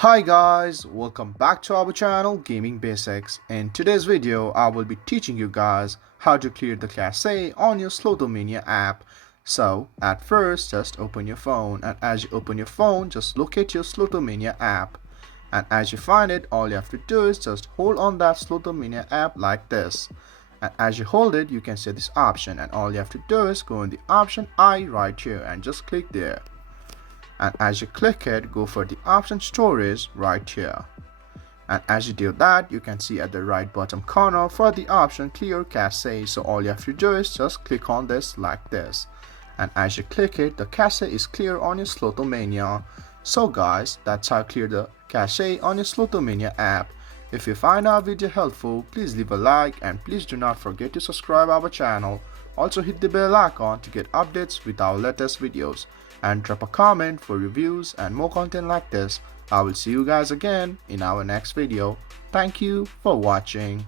Hi guys, welcome back to our channel Gaming Basics. In today's video, I will be teaching you guys how to clear the cache on your Slotomania app. So, at first, just open your phone, and as you open your phone, just locate your Slotomania app. And as you find it, all you have to do is just hold on that Slotomania app like this. And as you hold it, you can see this option, and all you have to do is go in the option I right here and just click there. And as you click it, go for the option storage right here. And as you do that, you can see at the right bottom corner for the option Clear Cache. So all you have to do is just click on this like this. And as you click it, the cache is clear on your Slotomania. So guys, that's how to clear the cache on your Slotomania app. If you find our video helpful, please leave a like and please do not forget to subscribe our channel. Also hit the bell icon to get updates with our latest videos. And drop a comment for reviews and more content like this. I will see you guys again in our next video. Thank you for watching.